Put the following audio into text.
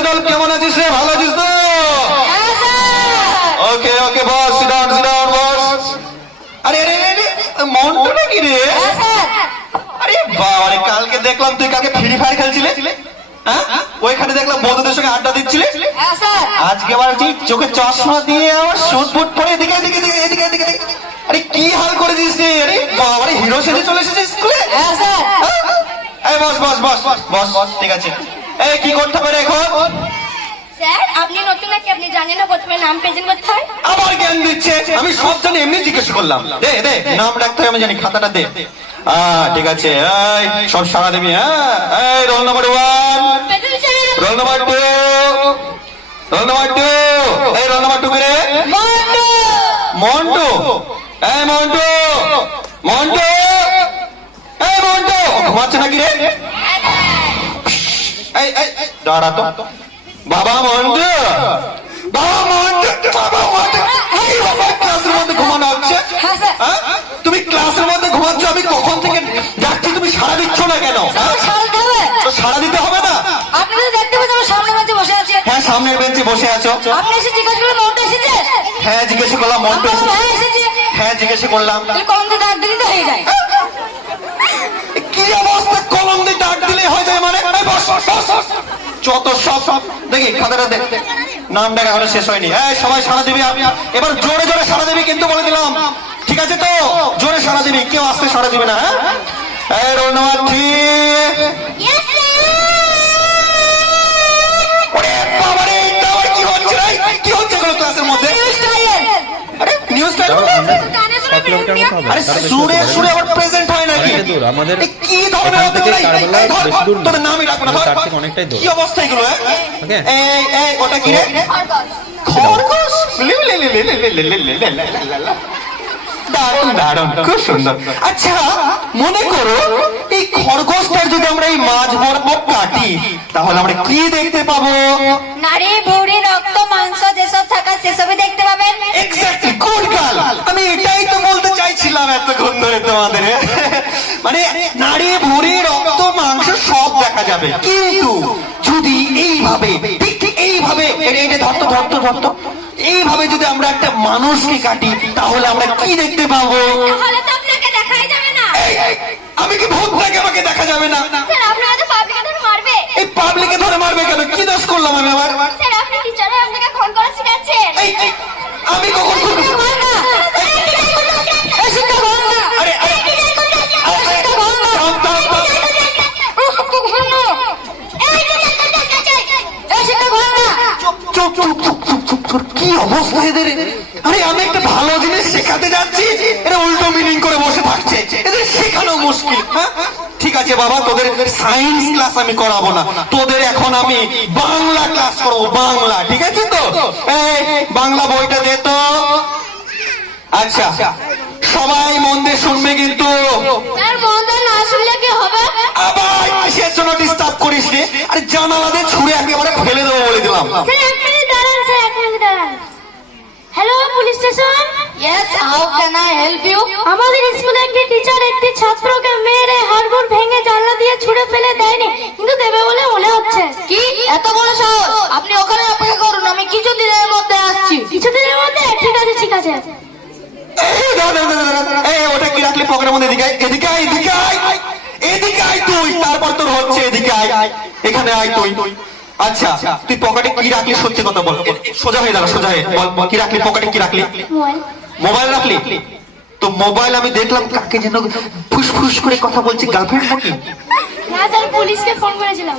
শীতল কেমন আছিস রে? ভালো আছিস তো? ওকে ওকে বস, সিট ডাউন বস। আরে আরে আরে মন্টু নাকি রে? আরে বাবা রে, কালকে দেখলাম তুই কালকে ফ্রি ফায়ার খেলছিলে, হ্যাঁ? ওইখানে দেখলাম বন্ধুদের সঙ্গে আড্ডা দিচ্ছিলে। আজকে আবার ঠিক চোখে চশমা দিয়ে আবার শুট ফুট পরে এদিকে এদিকে এদিকে এদিকে এদিকে। আরে কি হাল করে দিস রে? আরে বাবা রে, হিরো সেজে চলে এসেছিস স্কুলে? এই বস বস বস বস বস, ঠিক আছে। এই কি করতে হবে এখন? স্যার আপনি নতুন নাকি, আপনি জানেন না প্রথমে নাম প্রেজেন্ট করতে হয়? আবার জ্ঞান দিচ্ছে। আমি সব জানি, এমনি জিজ্ঞেস করলাম। দে দে, নাম রাখতে হয় আমি জানি, খাতাটা দে। ঠিক আছে, এই সব সারা দেবি। হ্যাঁ, এই roll number 1, roll number 2, roll number 2, এই রোল নাম্বার 2 রে মন্টু। এই মন্টু, মন্টু, এই মন্টু ঘুমাচ্ছে নাকি রে? এই এই দাঁড়া তো বাবা মন্টু, বাবা মন্টু, বাবা মন্টু। এই বাবা ক্লাসের মধ্যে ঘুমানো হচ্ছে? তুমি ক্লাসের মধ্যে ঘুমাচ্ছ, আমি কখন থেকে যাচ্ছি, তুমি সারা দিচ্ছ না কেন? তো সারা দিতে হবে না? আপনি তো দেখতে পাচ্ছেন আমি সামনের বেঞ্চে বসে আছি। হ্যাঁ, সামনের বেঞ্চে বসে আছো। আপনি এসে জিজ্ঞেস করলেন মন্টু এসেছে? হ্যাঁ জিজ্ঞেস করলাম মন্টু এসেছে। হ্যাঁ জিজ্ঞেস করলাম। কলম দিয়ে দাগ দিলে তো হয়ে যায়। কি অবস্থা, কলম দিয়ে দাগ দিলে হয়ে যায় মানে? বস বস, যত সব দেখি খাতাটা দেখ। নাম ডাক এখনো শেষ হয়নি। এই সবাই সাড়া দিবি, এবার জোরে জোরে সাড়া দিবি কিন্তু, বলে দিলাম, ঠিক আছে তো? জোরে সাড়া দিবি, কেউ আসতে সাড়া দিবি না। হ্যাঁ, এই রোল নাম্বার 3। ওরে বাবা রে, এটা আবার কি হচ্ছে রে? কি হচ্ছে এগুলো ক্লাসের মধ্যে? আরে নিউজ টাইম, আরে সুরে সুরে আবার প্রেজেন্ট হয় নাকি? কি ধরনের তোদের নামই রাখবো না। কি অবস্থা এগুলো? এই এই ওটা কি রে? খরগোশ। দারুণ দারুণ, খুব সুন্দর। আচ্ছা মনে করো এই খরগোশটার যদি আমরা এই মাঝ বরাবর কাটি, তাহলে আমরা কি দেখতে পাবো? নারী ভুঁড়ি রক্ত মাংস যেসব থাকা সেসবই দেখতে পাবেন। Exactly, good girl. আমি এটাই তো বলতে চাইছিলাম এতক্ষণ ধরে তোমাদের। মানে নারী ভুঁড়ি রক্ত মাংস সব দেখা যাবে, কিন্তু যদি এইভাবে ঠিক এইভাবে এটা ধরতো ধরতো ধরতো এইভাবে যদি আমরা একটা মানুষকে কাটি, তাহলে আমরা কি দেখতে পাবো? তাহলে তো আপনাকে দেখাই যাবে না। আমি কি ভূত নাকি, আমাকে দেখা যাবে না? স্যার আপনাকে তো পাবলিকে ধরে মারবে। এই পাবলিকে ধরে মারবে কেন? কি দোষ করলাম আমি আবার? স্যার আপনি টিচার আপনাকে ফোন করে শিখাচ্ছেন। আমি কখন আরে কি অবস্থা এদের? আরে আমি একটা ভালো জিনিস শেখাতে যাচ্ছি, এরা উল্টো মিনিং করে বসে থাকছে। এদের শেখানো মুশকিল। হ্যাঁ ঠিক আছে বাবা, তোদের সায়েন্স ক্লাস আমি করাবো না, তোদের এখন আমি বাংলা ক্লাস করবো, বাংলা। ঠিক আছে তো? এই বাংলা বইটা দে তো। আচ্ছা সবাই মন দিয়ে শুনবে কিন্তু। স্যার মন দিয়ে না শুনলে কি হবে? আবার কিসের জন্য ডিস্টার্ব করিস রে? আরে জানালা দিয়ে ছুঁড়ে একেবারে ফেলে দেবো বলে দিলাম। স্যার এক মিনিট দাঁড়ান, স্যার এক মিনিট দাঁড়ান। Hello police station. Yes, how can I help you? আমাদের স্কুলে একটি টিচার একটি ছাত্রকে মেরে হাড়গোড় ভেঙে জানলা দিয়ে ছুঁড়ে ফেলে দেয়নি, কিন্তু দেবে বলে মনে হচ্ছে। কি এত বড় সাহস? আপনি ওখানে অপেক্ষা করুন, আমি কিছুদিনের মধ্যে আসছি। কিছুদিনের মধ্যে? ঠিক আছে ঠিক আছে। ওটা কি রাখলি পকেটের মধ্যে? এদিকে এদিকে এদিকে এদিকে আয় তুই, তারপর তোর হচ্ছে এদিকে আয়, এখানে আয় তুই। আচ্ছা তুই পকেটে কি রাখলি, সত্যি কথা বল, সোজা হয়ে দাঁড়া, সোজা হয়ে বল, কি রাখলি পকেটে? কি রাখলি? মোবাইল রাখলি তো? মোবাইল আমি দেখলাম কাকে যেন ফুসফুস করে কথা বলছি, গার্লফ্রেন্ড নাকি? না স্যার, পুলিশকে ফোন করেছিলাম।